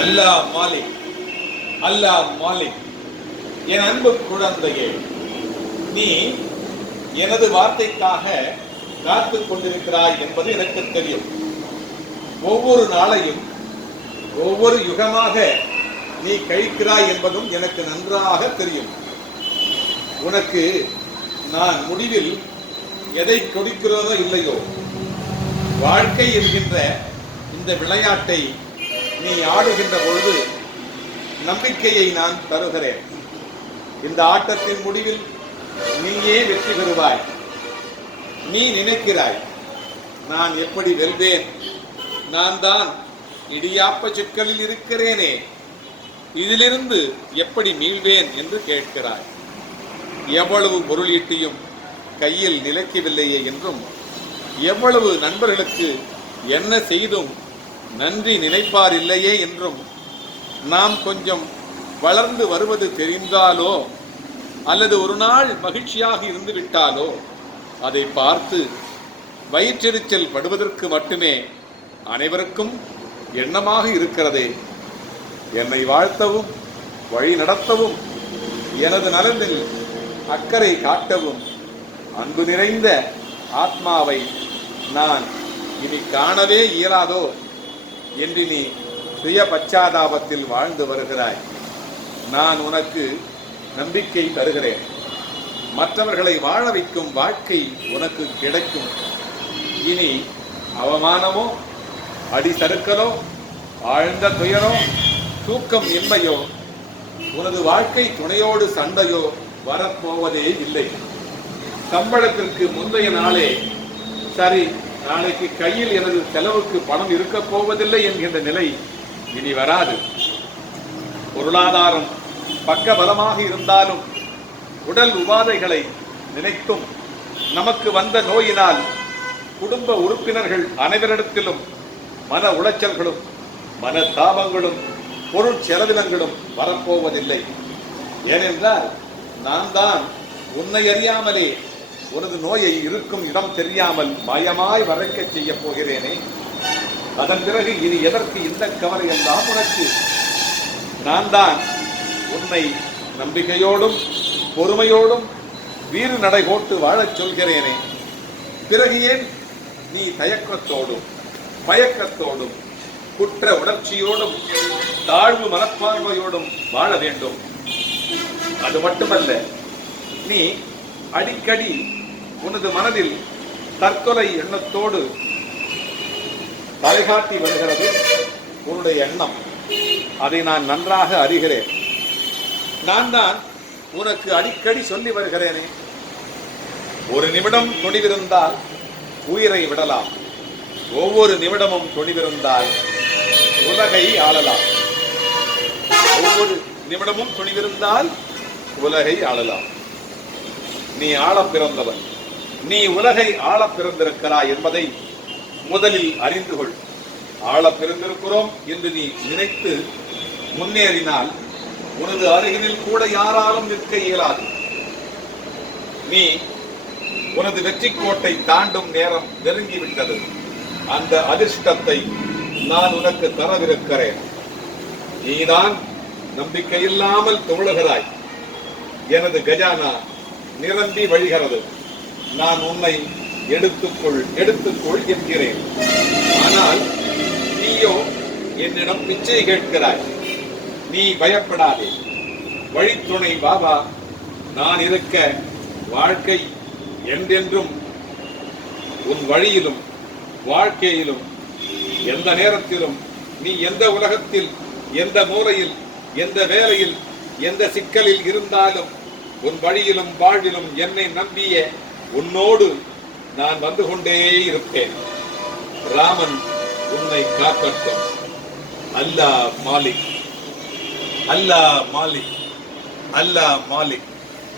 அல்லாஹ் மாலிக் அல்லாஹ் மாலிக் என் அன்பு குழந்தையே நீ எனது வார்த்தைக்காக காத்துக் கொண்டிருக்கிறாய் என்பது எனக்கு தெரியும். ஒவ்வொரு நாளையும் ஒவ்வொரு யுகமாக நீ கழிக்கிறாய் என்பதும் எனக்கு நன்றாக தெரியும். உனக்கு நான் முடிவில் எதை கொடுக்கிறதோ இல்லையோ வாழ்க்கை என்கின்ற இந்த விளையாட்டை நீ ஆடுகின்ற பொழுது நம்பிக்கையை நான் தருகிறேன். இந்த ஆட்டத்தின் முடிவில் நீயே வெற்றி பெறுவாய். நீ நினைக்கிறாய் நான் எப்படி வெல்வேன்? நான் தான் இடியாப்ப சிக்கலில் இருக்கிறேனே இதிலிருந்து எப்படி மீள்வேன் என்று கேட்கிறாய். எவ்வளவு பொருள் ஈட்டியும் கையில் நிலைக்கவில்லையே என்றும் எவ்வளவு நண்பர்களுக்கு என்ன செய்தும் நன்றி நினைப்பார் இல்லையே என்றும் நாம் கொஞ்சம் வளர்ந்து வருவது தெரிந்தாலோ அல்லது ஒரு நாள் மகிழ்ச்சியாக இருந்து விட்டாலோ அதை பார்த்து வயிற்றெரிச்சல் படுவதற்கு மட்டுமே அனைவருக்கும் எண்ணமாக இருக்கிறதே. என்னை வாழ்த்தவும் வழி நடத்தவும் எனது நலனில் அக்கறை காட்டவும் அன்பு நிறைந்த ஆத்மாவை நான் இனி காணவே இயலாதோ? என்று நீ சுய பச்சாதாபத்தில் வாழ்ந்து வருகிறாய். நான் உனக்கு நம்பிக்கை தருகிறேன். மற்றவர்களை வாழ வைக்கும் வாழ்க்கை உனக்கு கிடைக்கும். இனி அவமானமோ அடிசறுக்கலோ ஆழ்ந்த துயரோ தூக்கம் இன்மையோ உனது வாழ்க்கை துணையோடு சண்டையோ வரப்போவதே இல்லை. சம்பளத்திற்கு முந்தைய நாளே சரி நாளைக்கு கையில் எனது செலவுக்கு பணம் இருக்க போவதில்லை என்கின்ற நிலை இனி வராது. பொருளாதாரம் பக்கபலமாக இருந்தாலும் உடல் உபாதைகளை நினைத்தும் நமக்கு வந்த நோயினால் குடும்ப உறுப்பினர்கள் அனைவரிடத்திலும் மன உளைச்சல்களும் மன தாபங்களும் பொருள் செலவினங்களும் வரப்போவதில்லை. ஏனென்றால் நான் தான் உன்னை அறியாமலே உனது நோயை இருக்கும் இடம் தெரியாமல் பயமாய் வரைக்க செய்யப் போகிறேனே. அதன் பிறகு இனி எதற்கு இந்த கவலை எல்லாம் உனக்கு? நான் தான் உன்னை நம்பிக்கையோடும் பொறுமையோடும் வீறு நடை போட்டு வாழச் சொல்கிறேனே. பிறகு ஏன் நீ தயக்கத்தோடும் பயக்கத்தோடும் குற்ற உணர்ச்சியோடும் தாழ்வு மனப்பான்மையோடும் வாழ வேண்டும்? அது மட்டுமல்ல நீ அடிக்கடி உனது மனதில் தற்கொலை எண்ணத்தோடு தலைகாட்டி வருகிறது உன்னுடைய எண்ணம். அதை நான் நன்றாக அறிகிறேன். நான் தான் உனக்கு அடிக்கடி சொல்லி வருகிறேனே. ஒரு நிமிடம் துணிவிருந்தால் உயிரை விடலாம். ஒவ்வொரு நிமிடமும் துணிவிருந்தால் உலகை ஆளலாம். ஒவ்வொரு நிமிடமும் துணிவிருந்தால் உலகை ஆளலாம். நீ ஆள பிறந்தவன். நீ உலகை ஆள பிறந்திருக்கிறாய் என்பதை முதலில் அறிந்து கொள். ஆள பிறந்திருக்கிறோம் என்று நீ நினைத்து முன்னேறினால் உனது அருகினில் கூட யாராலும் நிற்க இயலாது. நீ உனது வெற்றி கோட்டை தாண்டும் நேரம் நெருங்கிவிட்டது. அந்த அதிர்ஷ்டத்தை நான் உனக்கு தரவிருக்கிறேன். நீதான் நம்பிக்கையில்லாமல் துவழுகிறாய் எனது கஜானா நிரம்பி வழிகிறது. நான் உன்னை எடுத்துக்கொள் எடுத்துக்கொள் என்கிறேன். ஆனால் நீயோ என்னிடம் பிச்சை கேட்கிறாய். நீ பயப்படாதே. வழித்துணை பாபா நான் இருக்க வாழ்க்கை என்றென்றும் உன் வழியிலும் வாழ்க்கையிலும் எந்த நேரத்திலும் நீ எந்த உலகத்தில் எந்த மூலையில் எந்த வேலையில் எந்த சிக்கலில் இருந்தாலும் உன் வழியிலும் வாழ்விலும் என்னை நம்பிய உன்னோடு நான் வந்து கொண்டே இருப்பேன். ராமன் உன்னை காக்கட்டும். அல்லா மாலிக். அல்லா மாலிக். அல்லா மாலிக்.